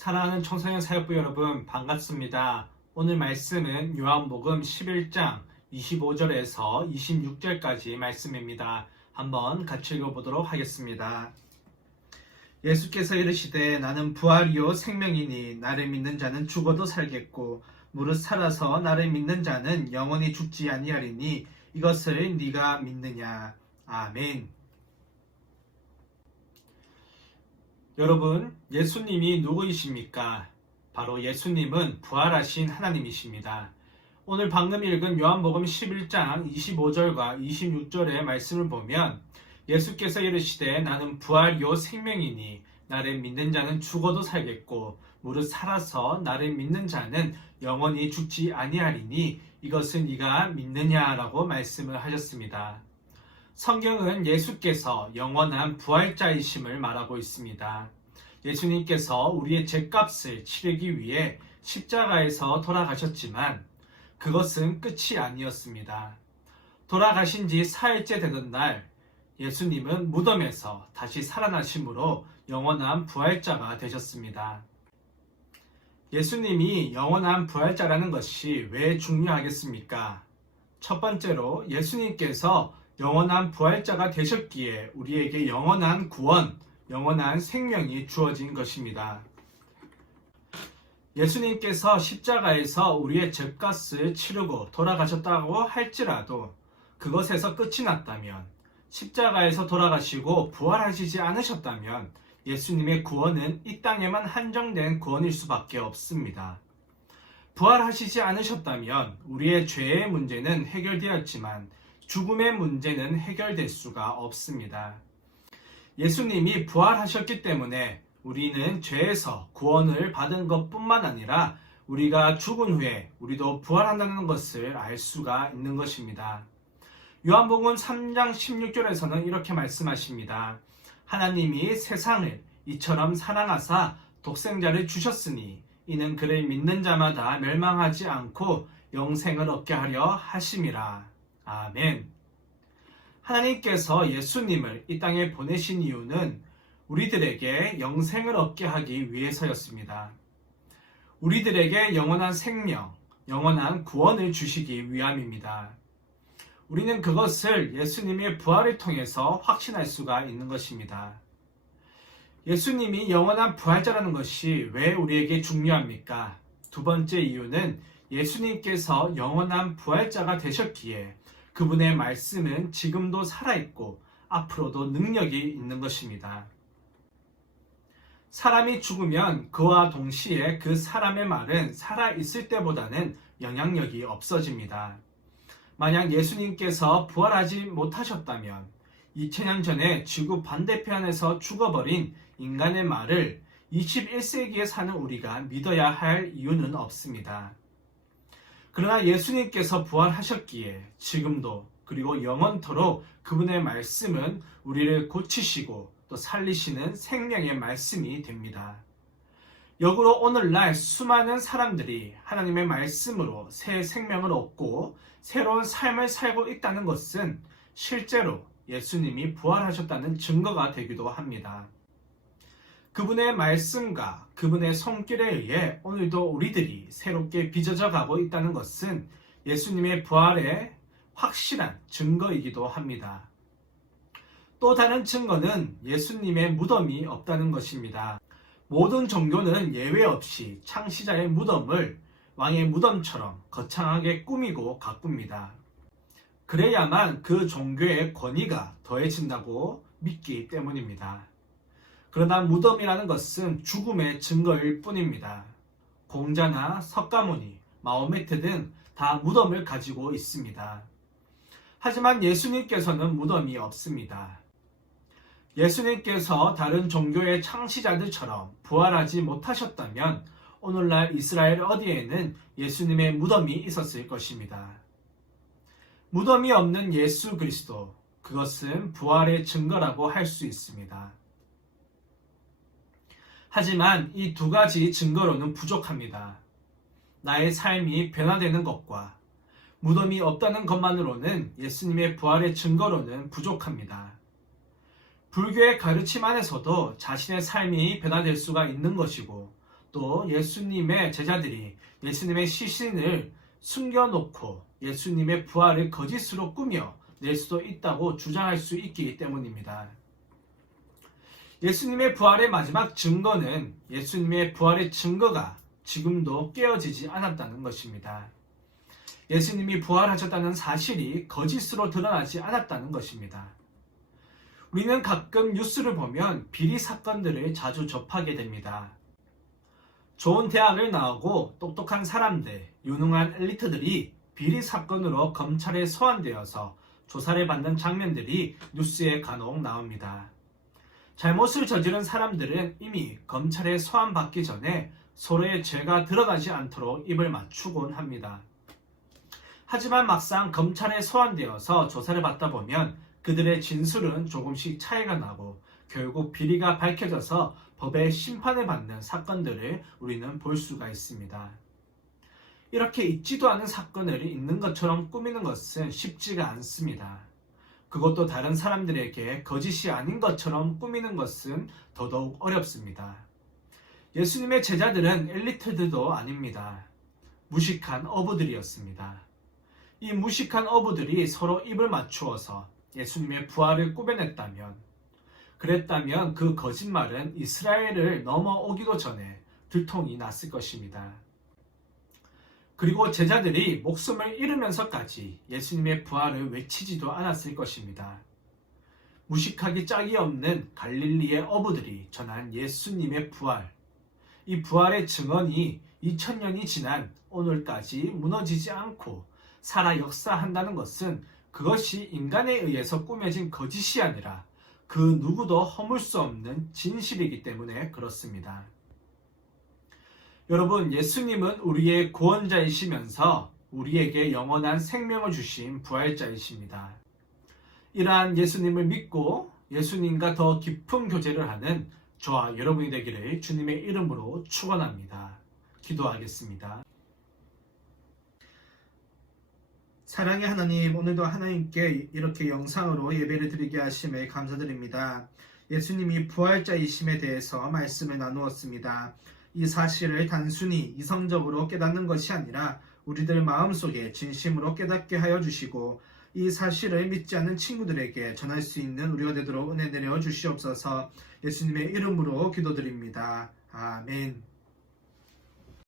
사랑하는 청소년 사역부 여러분 반갑습니다. 오늘 말씀은 요한복음 11장 25절에서 26절까지 말씀입니다. 한번 같이 읽어보도록 하겠습니다. 예수께서 이르시되 나는 부활이요 생명이니 나를 믿는 자는 죽어도 살겠고 무릇 살아서 나를 믿는 자는 영원히 죽지 아니하리니 이것을 네가 믿느냐. 아멘. 여러분, 예수님이 누구이십니까? 바로 예수님은 부활하신 하나님이십니다. 오늘 방금 읽은 요한복음 11장 25절과 26절의 말씀을 보면 예수께서 이르시되 나는 부활이요 생명이니 나를 믿는 자는 죽어도 살겠고 무릇 살아서 나를 믿는 자는 영원히 죽지 아니하리니 이것을 네가 믿느냐라고 말씀을 하셨습니다. 성경은 예수께서 영원한 부활자이심을 말하고 있습니다. 예수님께서 우리의 죄값을 치르기 위해 십자가에서 돌아가셨지만 그것은 끝이 아니었습니다. 돌아가신 지 4일째 되던 날 예수님은 무덤에서 다시 살아나심으로 영원한 부활자가 되셨습니다. 예수님이 영원한 부활자라는 것이 왜 중요하겠습니까? 첫 번째로 예수님께서 영원한 부활자가 되셨기에 우리에게 영원한 구원, 영원한 생명이 주어진 것입니다. 예수님께서 십자가에서 우리의 죄값을 치르고 돌아가셨다고 할지라도 그것에서 끝이 났다면, 십자가에서 돌아가시고 부활하시지 않으셨다면 예수님의 구원은 이 땅에만 한정된 구원일 수밖에 없습니다. 부활하시지 않으셨다면 우리의 죄의 문제는 해결되었지만 죽음의 문제는 해결될 수가 없습니다. 예수님이 부활하셨기 때문에 우리는 죄에서 구원을 받은 것뿐만 아니라 우리가 죽은 후에 우리도 부활한다는 것을 알 수가 있는 것입니다. 요한복음 3장 16절에서는 이렇게 말씀하십니다. 하나님이 세상을 이처럼 사랑하사 독생자를 주셨으니 이는 그를 믿는 자마다 멸망하지 않고 영생을 얻게 하려 하심이라. 아멘. 하나님께서 예수님을 이 땅에 보내신 이유는 우리들에게 영생을 얻게 하기 위해서였습니다. 우리들에게 영원한 생명, 영원한 구원을 주시기 위함입니다. 우리는 그것을 예수님의 부활을 통해서 확신할 수가 있는 것입니다. 예수님이 영원한 부활자라는 것이 왜 우리에게 중요합니까? 두 번째 이유는 예수님께서 영원한 부활자가 되셨기에 그분의 말씀은 지금도 살아있고 앞으로도 능력이 있는 것입니다. 사람이 죽으면 그와 동시에 그 사람의 말은 살아있을 때보다는 영향력이 없어집니다. 만약 예수님께서 부활하지 못하셨다면 2000년 전에 지구 반대편에서 죽어버린 인간의 말을 21세기에 사는 우리가 믿어야 할 이유는 없습니다. 그러나 예수님께서 부활하셨기에 지금도 그리고 영원토록 그분의 말씀은 우리를 고치시고 또 살리시는 생명의 말씀이 됩니다. 역으로 오늘날 수많은 사람들이 하나님의 말씀으로 새 생명을 얻고 새로운 삶을 살고 있다는 것은 실제로 예수님이 부활하셨다는 증거가 되기도 합니다. 그분의 말씀과 그분의 손길에 의해 오늘도 우리들이 새롭게 빚어져 가고 있다는 것은 예수님의 부활의 확실한 증거이기도 합니다. 또 다른 증거는 예수님의 무덤이 없다는 것입니다. 모든 종교는 예외 없이 창시자의 무덤을 왕의 무덤처럼 거창하게 꾸미고 가꿉니다. 그래야만 그 종교의 권위가 더해진다고 믿기 때문입니다. 그러나 무덤이라는 것은 죽음의 증거일 뿐입니다. 공자나 석가모니, 마호메트 등 다 무덤을 가지고 있습니다. 하지만 예수님께서는 무덤이 없습니다. 예수님께서 다른 종교의 창시자들처럼 부활하지 못하셨다면 오늘날 이스라엘 어디에는 예수님의 무덤이 있었을 것입니다. 무덤이 없는 예수 그리스도, 그것은 부활의 증거라고 할 수 있습니다. 하지만 이 두 가지 증거로는 부족합니다. 나의 삶이 변화되는 것과 무덤이 없다는 것만으로는 예수님의 부활의 증거로는 부족합니다. 불교의 가르침 안에서도 자신의 삶이 변화될 수가 있는 것이고 또 예수님의 제자들이 예수님의 시신을 숨겨놓고 예수님의 부활을 거짓으로 꾸며 낼 수도 있다고 주장할 수 있기 때문입니다. 예수님의 부활의 마지막 증거는 예수님의 부활의 증거가 지금도 깨어지지 않았다는 것입니다. 예수님이 부활하셨다는 사실이 거짓으로 드러나지 않았다는 것입니다. 우리는 가끔 뉴스를 보면 비리 사건들을 자주 접하게 됩니다. 좋은 대학을 나오고 똑똑한 사람들, 유능한 엘리트들이 비리 사건으로 검찰에 소환되어서 조사를 받는 장면들이 뉴스에 간혹 나옵니다. 잘못을 저지른 사람들은 이미 검찰에 소환받기 전에 서로의 죄가 드러나지 않도록 입을 맞추곤 합니다. 하지만 막상 검찰에 소환되어서 조사를 받다 보면 그들의 진술은 조금씩 차이가 나고 결국 비리가 밝혀져서 법의 심판을 받는 사건들을 우리는 볼 수가 있습니다. 이렇게 있지도 않은 사건을 있는 것처럼 꾸미는 것은 쉽지가 않습니다. 그것도 다른 사람들에게 거짓이 아닌 것처럼 꾸미는 것은 더더욱 어렵습니다. 예수님의 제자들은 엘리트들도 아닙니다. 무식한 어부들이었습니다. 이 무식한 어부들이 서로 입을 맞추어서 예수님의 부활을 그랬다면 그 거짓말은 이스라엘을 넘어오기도 전에 들통이 났을 것입니다. 그리고 제자들이 목숨을 잃으면서까지 예수님의 부활을 외치지도 않았을 것입니다. 무식하기 짝이 없는 갈릴리의 어부들이 전한 예수님의 부활, 이 부활의 증언이 2000년이 지난 오늘까지 무너지지 않고 살아 역사한다는 것은 그것이 인간에 의해서 꾸며진 거짓이 아니라 그 누구도 허물 수 없는 진실이기 때문에 그렇습니다. 여러분, 예수님은 우리의 구원자이시면서 우리에게 영원한 생명을 주신 부활자이십니다. 이러한 예수님을 믿고 예수님과 더 깊은 교제를 하는 저와 여러분이 되기를 주님의 이름으로 축원합니다. 기도하겠습니다. 사랑의 하나님, 오늘도 하나님께 이렇게 영상으로 예배를 드리게 하심에 감사드립니다. 예수님이 부활자이심에 대해서 말씀을 나누었습니다. 이 사실을 단순히 이성적으로 깨닫는 것이 아니라 우리들 마음속에 진심으로 깨닫게 하여 주시고 이 사실을 믿지 않는 친구들에게 전할 수 있는 우리가 되도록 은혜 내려 주시옵소서. 예수님의 이름으로 기도드립니다. 아멘.